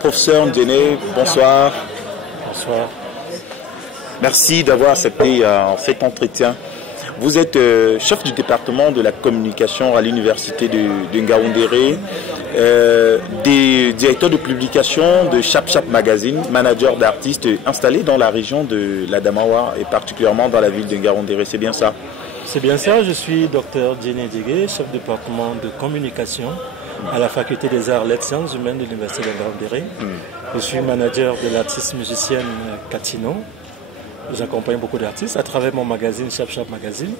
Professeur Ndjene, bonsoir. Bonsoir. Merci d'avoir accepté cet entretien. Vous êtes chef du département de la communication à l'université de Ngaoundéré, directeur de publication de Chap Chap Magazine, manager d'artistes installé dans la région de l'Adamawa et particulièrement dans la ville de Ngaoundéré. C'est bien ça? C'est bien ça, je suis Dr Ndjene Digué, chef du département de communication à la faculté des arts et sciences humaines de l'université de Ngaoundéré. Je suis manager de l'artiste musicienne Katino. J'accompagne beaucoup d'artistes à travers mon magazine Chap Chap Magazine.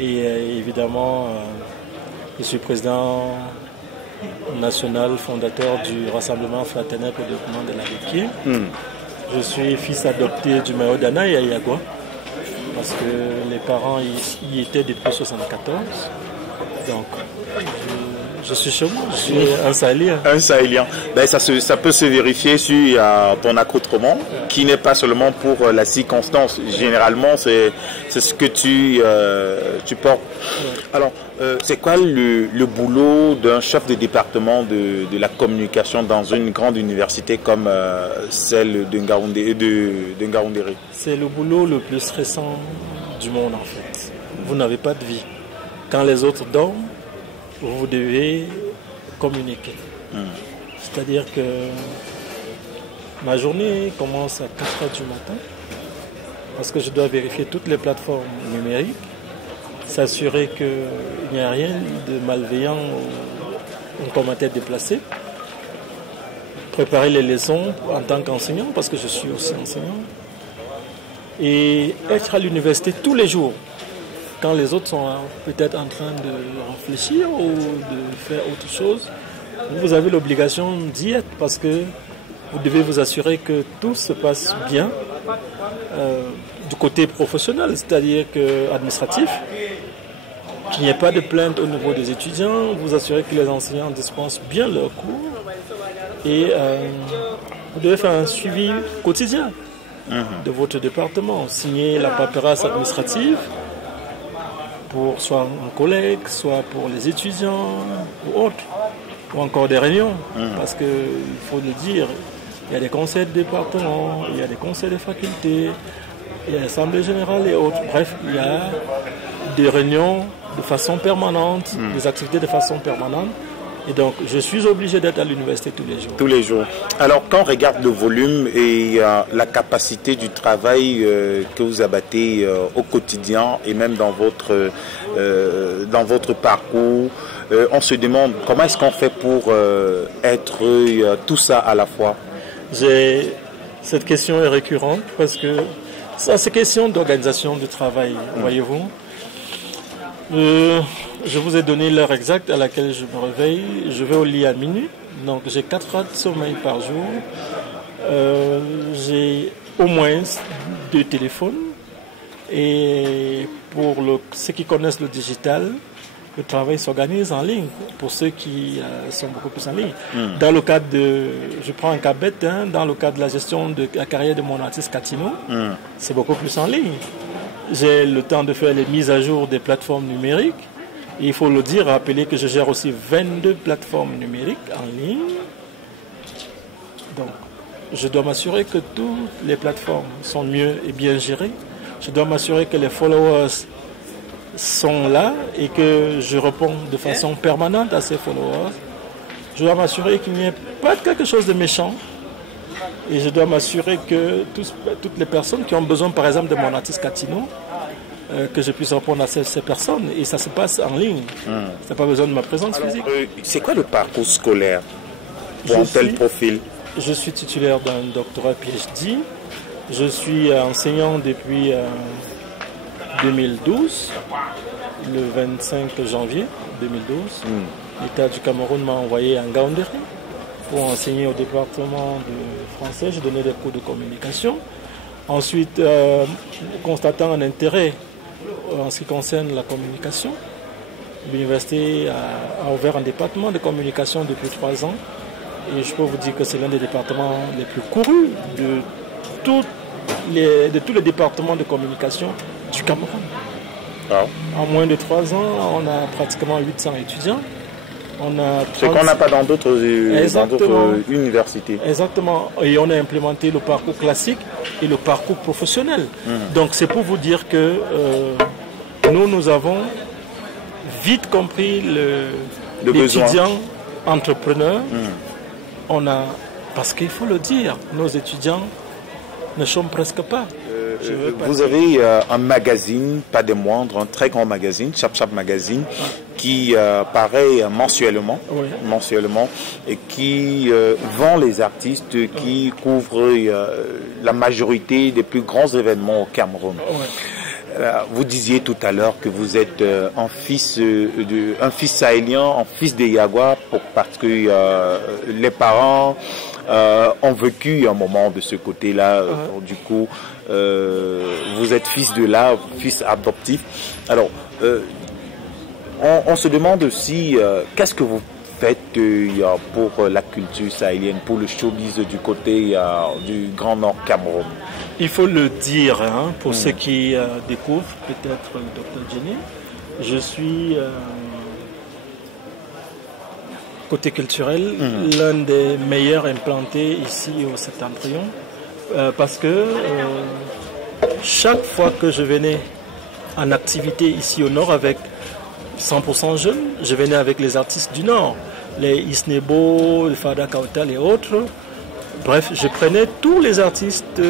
Et évidemment, je suis président national fondateur du Rassemblement fraternel pour le développement de l'Amérique. Je suis fils adopté du maire d'Ana et Ayagua, parce que les parents y étaient depuis 1974. Donc, je suis chez moi, je suis un Sahélien. Un Sahélien. Ben, ça peut se vérifier sur ton accoutrement, qui n'est pas seulement pour la circonstance. Généralement, c'est ce que tu portes. Alors, c'est quoi le boulot d'un chef de département de la communication dans une grande université comme celle de Ngaoundéré? C'est le boulot le plus stressant du monde, en fait. Vous n'avez pas de vie. Quand les autres dorment, vous devez communiquer. C'est-à-dire que ma journée commence à 4h du matin parce que je dois vérifier toutes les plateformes numériques, s'assurer qu'il n'y a rien de malveillant ou en commentaire déplacé, préparer les leçons en tant qu'enseignant parce que je suis aussi enseignant et être à l'université tous les jours. Quand les autres sont peut-être en train de réfléchir ou de faire autre chose, vous avez l'obligation d'y être parce que vous devez vous assurer que tout se passe bien du côté professionnel, c'est-à-dire que administratif, qu'il n'y ait pas de plainte au niveau des étudiants, vous assurez que les enseignants dispensent bien leurs cours et vous devez faire un suivi quotidien de votre département, signer la paperasse administrative, pour soit un collègue, soit pour les étudiants ou autres, ou encore des réunions. Parce qu'il faut le dire, il y a des conseils de département, il y a des conseils de faculté, il y a l'assemblée générale et autres. Bref, il y a des réunions de façon permanente, des activités de façon permanente. Et donc, je suis obligé d'être à l'université tous les jours. Tous les jours. Alors, quand on regarde le volume et la capacité du travail que vous abattez au quotidien et même dans votre parcours, on se demande comment est-ce qu'on fait pour être tout ça à la fois? Cette question est récurrente parce que ça, c'est question d'organisation du travail, voyez-vous. Je vous ai donné l'heure exacte à laquelle je me réveille. Je vais au lit à minuit, donc j'ai 4 heures de sommeil par jour. J'ai au moins 2 téléphones. Et pour ceux qui connaissent le digital, le travail s'organise en ligne, pour ceux qui sont beaucoup plus en ligne. Dans le cadre je prends un cas bête, dans le cadre de la gestion de la carrière de mon artiste Katino, c'est beaucoup plus en ligne. J'ai le temps de faire les mises à jour des plateformes numériques. Et il faut le dire, rappeler que je gère aussi 22 plateformes numériques en ligne. Donc, je dois m'assurer que toutes les plateformes sont mieux et bien gérées. Je dois m'assurer que les followers sont là et que je réponds de façon permanente à ces followers. Je dois m'assurer qu'il n'y ait pas quelque chose de méchant. Et je dois m'assurer que toutes les personnes qui ont besoin, par exemple, de mon artiste Katino, que je puisse répondre à ces personnes. Et ça se passe en ligne. Ça n'a pas besoin de ma présence physique. C'est quoi le parcours scolaire pour un tel profil? Je suis titulaire d'un doctorat PhD. Je suis enseignant depuis 2012, le 25 janvier 2012. L'État du Cameroun m'a envoyé à Ngaoundéré pour enseigner au département de français. J'ai donné des cours de communication. Ensuite, constatant un intérêt en ce qui concerne la communication, l'université a ouvert un département de communication depuis 3 ans. Et je peux vous dire que c'est l'un des départements les plus courus de tous les départements de communication du Cameroun. En moins de 3 ans, on a pratiquement 800 étudiants. Ce qu'on n'a pas dans d'autres universités. Exactement. Et on a implémenté le parcours classique et le parcours professionnel. Donc c'est pour vous dire que nous avons vite compris l'étudiant entrepreneur. Parce qu'il faut le dire, nos étudiants ne chôment presque pas. Vous avez un magazine, pas des moindres, un très grand magazine, Chap Chap Magazine, qui paraît mensuellement, et qui vend les artistes, qui couvre la majorité des plus grands événements au Cameroun. Vous disiez tout à l'heure que vous êtes un fils sahélien, un fils des Yaguas, parce que les parents ont vécu un moment de ce côté-là. Du coup, vous êtes fils de là, fils adoptif. Alors, on se demande aussi, qu'est-ce que vous faites pour la culture sahélienne, pour le showbiz du côté du Grand Nord Cameroun? Il faut le dire, pour ceux qui découvrent, peut-être le Dr Jenny, je suis, côté culturel, l'un des meilleurs implantés ici au Septentrion, parce que chaque fois que je venais en activité ici au Nord avec 100% jeunes, je venais avec les artistes du Nord, les Isnebo, le Fada Kautal et autres. Bref, je prenais tous les artistes,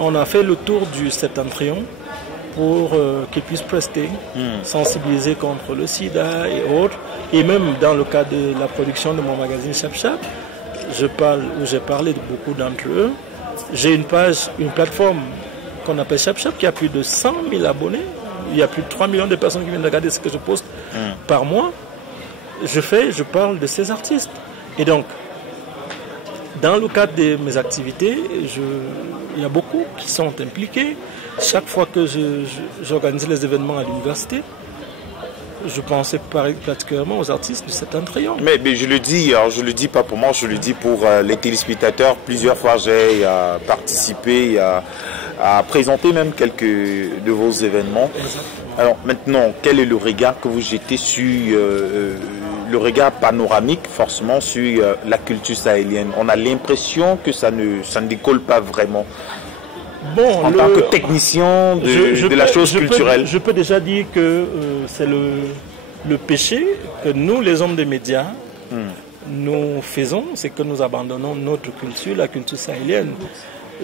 on a fait le tour du Septentrion pour qu'ils puissent prester, sensibiliser contre le sida et autres. Et même dans le cadre de la production de mon magazine Chap Chap, j'ai parlé de beaucoup d'entre eux. J'ai une plateforme qu'on appelle Chap Chap qui a plus de 100 000 abonnés. Il y a plus de 3 millions de personnes qui viennent regarder ce que je poste par mois. Je parle de ces artistes. Et donc, dans le cadre de mes activités, il y a beaucoup qui sont impliqués. Chaque fois que j'organise les événements à l'université, je pensais particulièrement aux artistes de Septentrion. Mais je le dis, alors je le dis pas pour moi, je le dis pour les téléspectateurs. Plusieurs fois, j'ai participé à présenter même quelques de vos événements. Exactement. Alors maintenant, quel est le regard que vous jetez sur le regard panoramique forcément sur la culture sahélienne? On a l'impression que ça ne décolle pas vraiment. Bon, en tant que technicien de la chose culturelle. Je peux déjà dire que c'est le péché que nous, les hommes des médias, nous faisons, c'est que nous abandonnons notre culture, la culture sahélienne.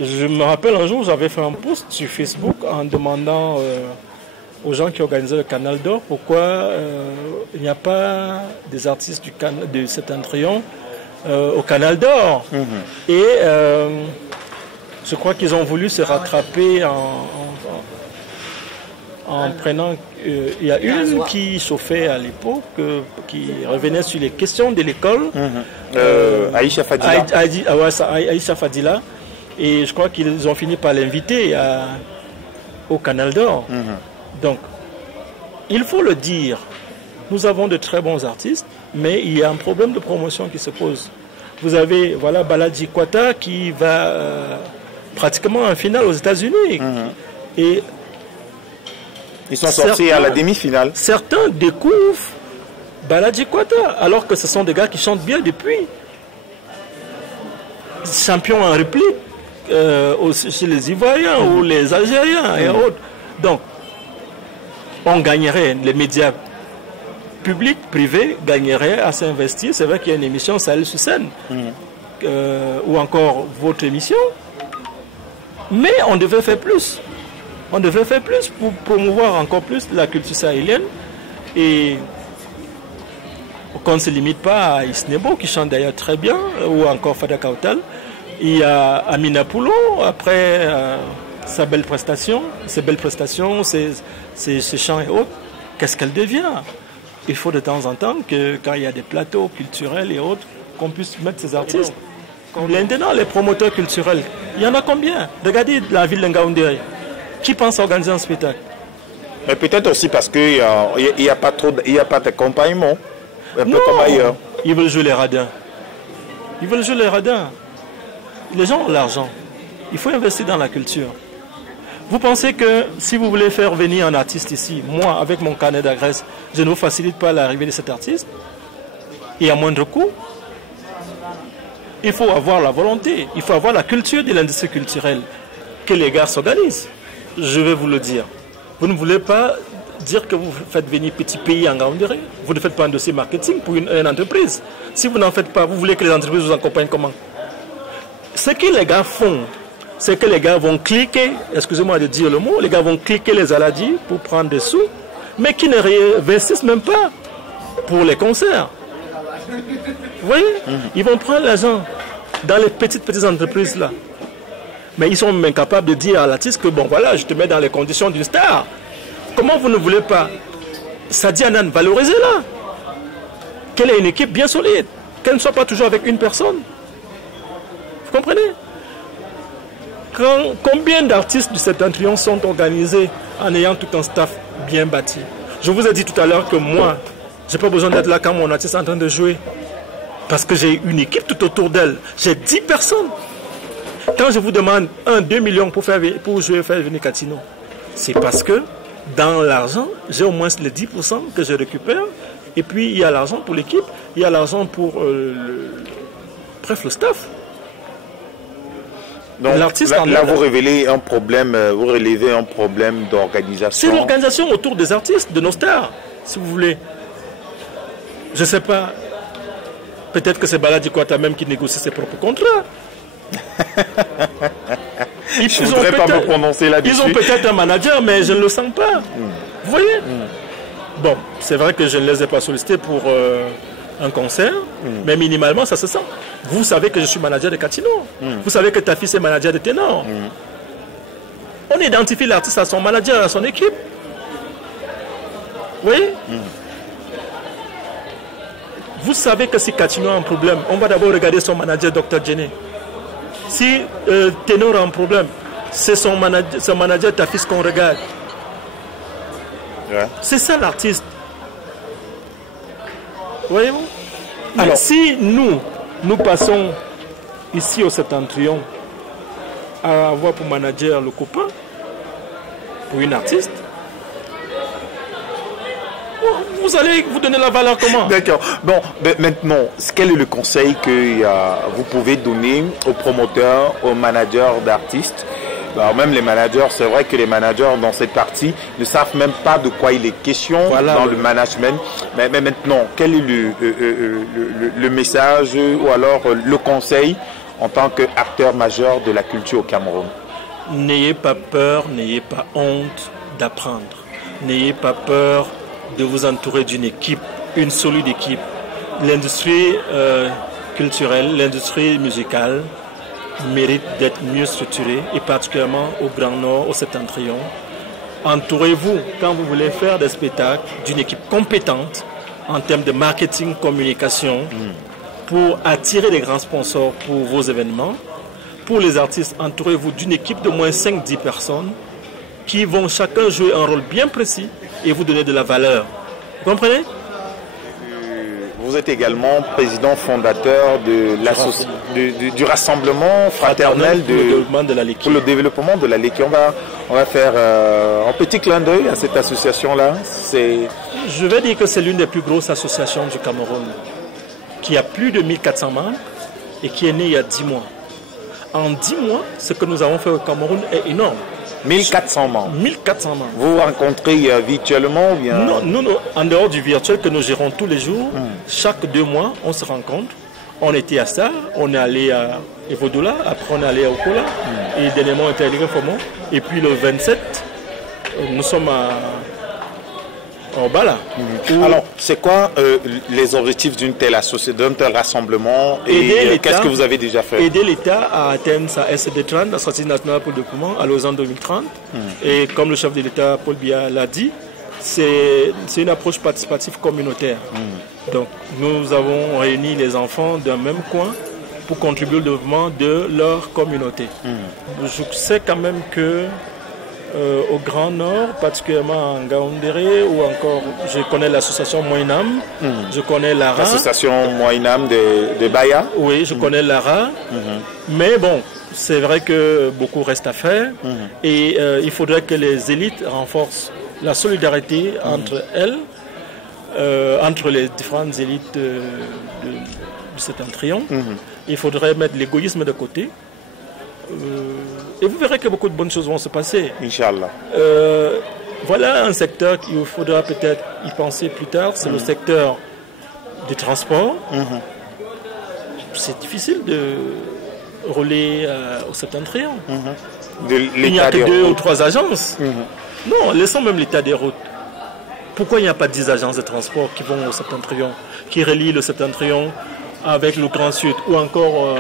Je me rappelle un jour, j'avais fait un post sur Facebook en demandant aux gens qui organisaient le Canal d'Or pourquoi il n'y a pas des artistes de Septentrion au Canal d'Or. Et je crois qu'ils ont voulu se rattraper en prenant... il y a une qui chauffait à l'époque, qui revenait sur les questions de l'école. Aïcha Fadila. Aïcha Fadila. Et je crois qu'ils ont fini par l'inviter au Canal d'Or. Donc, il faut le dire, nous avons de très bons artistes, mais il y a un problème de promotion qui se pose. Vous avez Baladji Kwata qui va... pratiquement en finale aux États-Unis. Et ils sont sortis à la demi-finale. Certains découvrent Baladji Kwata, alors que ce sont des gars qui chantent bien depuis. Champions en réplique chez les Ivoiriens ou les Algériens et autres. Donc, on gagnerait, les médias publics, privés, gagneraient à s'investir. C'est vrai qu'il y a une émission Sahel sur scène, ou encore votre émission. Mais on devait faire plus. On devait faire plus pour promouvoir encore plus la culture sahélienne. Et qu'on ne se limite pas à Isnebo, qui chante d'ailleurs très bien, ou encore Fada Kautal. Il y a Amina Poulon, après ses belles prestations, ses chants et autres. Qu'est-ce qu'elle devient? Il faut de temps en temps que, quand il y a des plateaux culturels et autres, qu'on puisse mettre ces artistes. Maintenant, les promoteurs culturels, il y en a combien? Regardez la ville de Ngaoundéré. Qui pense organiser un spectacle? Mais peut-être aussi parce qu'il n'y a pas d'accompagnement. Un peu comme ailleurs. Ils veulent jouer les radins. Les gens ont l'argent. Il faut investir dans la culture. Vous pensez que si vous voulez faire venir un artiste ici, moi, avec mon carnet d'adresse, je ne vous facilite pas l'arrivée de cet artiste? Et à moindre coût? Il faut avoir la volonté, il faut avoir la culture de l'industrie culturelle, que les gars s'organisent. Je vais vous le dire. Vous ne voulez pas dire que vous faites venir petit pays en grande durée. Vous ne faites pas un dossier marketing pour une entreprise. Si vous n'en faites pas, vous voulez que les entreprises vous accompagnent comment? Ce que les gars font, c'est que les gars vont cliquer, excusez-moi de dire le mot, les gars vont cliquer les aladis pour prendre des sous, mais qui ne réinvestissent même pas pour les concerts. Vous voyez? Ils vont prendre l'argent dans les petites entreprises là. Mais ils sont même incapables de dire à l'artiste que bon voilà, je te mets dans les conditions d'une star. Comment vous ne voulez pas Sadi Anan, valorisez-la. Qu'elle ait une équipe bien solide. Qu'elle ne soit pas toujours avec une personne. Vous comprenez? Combien d'artistes du Septentrion sont organisés en ayant tout un staff bien bâti? Je vous ai dit tout à l'heure que moi, je n'ai pas besoin d'être là quand mon artiste est en train de jouer. Parce que j'ai une équipe tout autour d'elle. J'ai 10 personnes. Quand je vous demande 1-2 millions pour jouer, faire venir Catino, c'est parce que dans l'argent, j'ai au moins les 10% que je récupère. Et puis il y a l'argent pour l'équipe, il y a l'argent pour bref, le staff. Donc là vous révélez un problème, vous relevez un problème d'organisation. C'est l'organisation autour des artistes, de nos stars, si vous voulez. Je ne sais pas. Peut-être que c'est Baladi Kouata même qui négocie ses propres contrats. Je ne voudrais pas me prononcer là-dessus. Ils ont peut-être un manager, mais je ne le sens pas. Vous voyez? Bon, c'est vrai que je ne les ai pas sollicités pour un concert, mais minimalement, ça se sent. Vous savez que je suis manager de Catino. Vous savez que ta fille est manager de Ténor. On identifie l'artiste à son manager, à son équipe. Vous voyez? Vous savez que si Catino a un problème, on va d'abord regarder son manager, Dr. Jenny. Si Ténor a un problème, c'est son manager Tafis qu'on regarde. Ouais. C'est ça l'artiste. Voyez-vous? Alors, si nous passons ici au Septentrion à avoir pour manager le copain, pour une artiste, vous allez vous donner la valeur comment? D'accord. Bon, maintenant, quel est le conseil que vous pouvez donner aux promoteurs, aux managers d'artistes? Alors même les managers, c'est vrai que les managers dans cette partie ne savent même pas de quoi il est question dans le management. Mais maintenant, quel est le message ou alors le conseil en tant qu'acteur majeur de la culture au Cameroun? N'ayez pas peur, n'ayez pas honte d'apprendre. N'ayez pas peur de vous entourer d'une équipe, une solide équipe. L'industrie culturelle, l'industrie musicale mérite d'être mieux structurée, et particulièrement au Grand Nord, au Septentrion. Entourez-vous, quand vous voulez faire des spectacles, d'une équipe compétente en termes de marketing, communication, pour attirer les grands sponsors pour vos événements. Pour les artistes, entourez-vous d'une équipe de moins 5-10 personnes qui vont chacun jouer un rôle bien précis et vous donner de la valeur. Vous comprenez? Vous êtes également président fondateur du rassemblement fraternel pour le développement de la Léki. On va faire un petit clin d'œil à cette association-là. Je vais dire que c'est l'une des plus grosses associations du Cameroun, qui a plus de 1400 membres et qui est née il y a 10 mois. En 10 mois, ce que nous avons fait au Cameroun est énorme. 1400 membres. 1400 membres. Vous vous rencontrez virtuellement ou bien? Non, nous, en dehors du virtuel que nous gérons tous les jours, chaque 2 mois, on se rencontre. On était à ça, on est allé à Evodola, après on est allé à Okola, et dernièrement on était à Lirefomon. Et puis le 27, nous sommes au Bala. Alors, c'est quoi les objectifs d'une telle association, d'un tel rassemblement, et qu'est-ce que vous avez déjà fait? Aider l'État à atteindre sa SD30, la stratégie nationale pour le développement, à l'horizon 2030. Et comme le chef de l'État, Paul Biya, l'a dit, c'est une approche participative communautaire. Donc, nous avons réuni les enfants d'un même coin pour contribuer au développement de leur communauté. Je sais quand même que au Grand Nord, particulièrement en Ngaoundéré, ou encore je connais l'association Moinam, je connais l'ARA. L'association Moinam de Baya. Oui, je connais l'ARA, mais bon, c'est vrai que beaucoup reste à faire et il faudrait que les élites renforcent la solidarité entre elles, entre les différentes élites du septentrion. Il faudrait mettre l'égoïsme de côté. Et vous verrez que beaucoup de bonnes choses vont se passer. Inch'Allah. Voilà un secteur qu'il faudra peut-être y penser plus tard, c'est le secteur du transport. C'est difficile de rouler au septentrion. Il n'y a que 2 ou 3 agences. Non, laissons même l'état des routes. Pourquoi il n'y a pas 10 agences de transport qui vont au septentrion, qui relient le septentrion avec le Grand Sud ou encore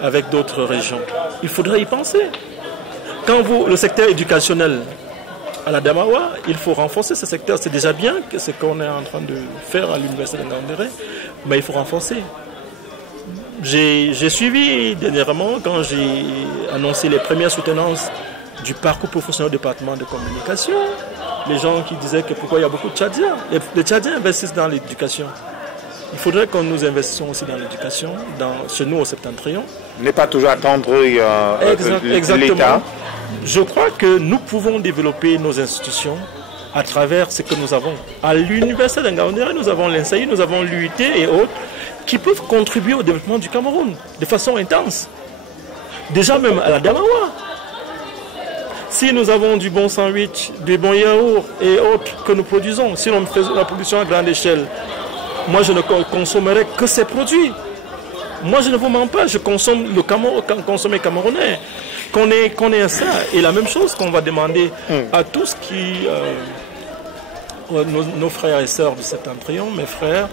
avec d'autres régions? Il faudrait y penser. Quand le secteur éducationnel à la Damawa, il faut renforcer ce secteur. C'est déjà bien ce qu'on est en train de faire à l'université de Ngaoundéré, mais il faut renforcer. J'ai suivi dernièrement, quand j'ai annoncé les premières soutenances du parcours professionnel au département de communication, les gens qui disaient que pourquoi il y a beaucoup de Tchadiens. Les Tchadiens investissent dans l'éducation. Il faudrait que nous investissions aussi dans l'éducation, chez nous au septentrion. Ne pas toujours attendre l'État. Je crois que nous pouvons développer nos institutions à travers ce que nous avons. À l'université de Ngaoundéré, nous avons l'INSAI, nous avons l'UIT et autres qui peuvent contribuer au développement du Cameroun de façon intense. Déjà même à la Damawa. Si nous avons du bon sandwich, du bon yaourt et autres que nous produisons, si nous faisons la production à grande échelle, moi je ne consommerai que ces produits. Moi je ne vous mens pas, je consomme le consommer camerounais. Qu'on ait ça. Et la même chose qu'on va demander à tous nos frères et sœurs du septentrion, mes frères,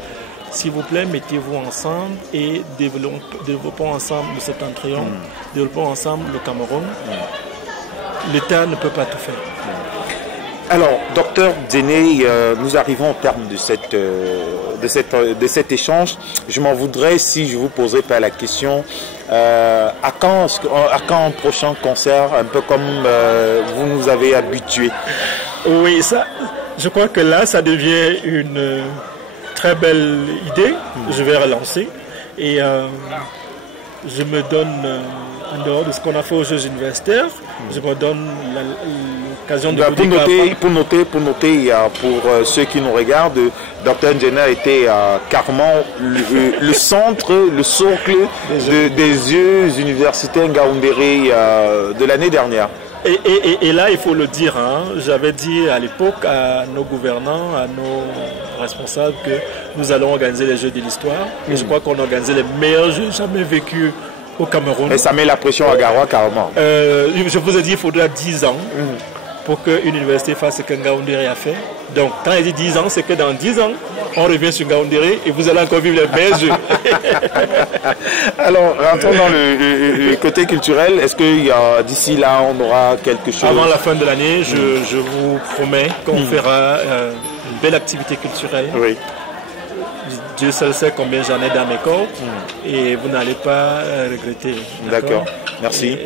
s'il vous plaît, mettez-vous ensemble et développons ensemble le septentrion, développons ensemble le Cameroun. L'État ne peut pas tout faire. Alors, docteur Déné, nous arrivons au terme de cet échange. Je m'en voudrais si je vous posais pas la question à quand un prochain concert, un peu comme vous nous avez habitués? Oui, ça, je crois que là, ça devient une très belle idée. Je vais relancer et je me donne, en dehors de ce qu'on a fait aux Jeux universitaires, je me donne l'occasion de pour noter, pour ceux qui nous regardent, Dr Njena était carrément le centre, le socle des Jeux universitaires Ngaoundéré de l'année dernière. Et là, il faut le dire, j'avais dit à l'époque à nos gouvernants, à nos responsables que nous allons organiser les Jeux de l'histoire. Et je crois qu'on a organisé les meilleurs Jeux jamais vécus au Cameroun. Et ça met la pression à Garoua carrément. Je vous ai dit qu'il faudra 10 ans pour qu'une université fasse ce que Ngaoundéré a fait. Donc, quand il dit 10 ans, c'est que dans 10 ans, on revient sur Ngaoundéré et vous allez encore vivre les meilleurs Jeux. Alors, rentrons dans le côté culturel. Est-ce que d'ici là, on aura quelque chose? Avant la fin de l'année, je vous promets qu'on fera une belle activité culturelle. Oui. Dieu seul sait combien j'en ai dans mes corps et vous n'allez pas regretter. D'accord. Merci.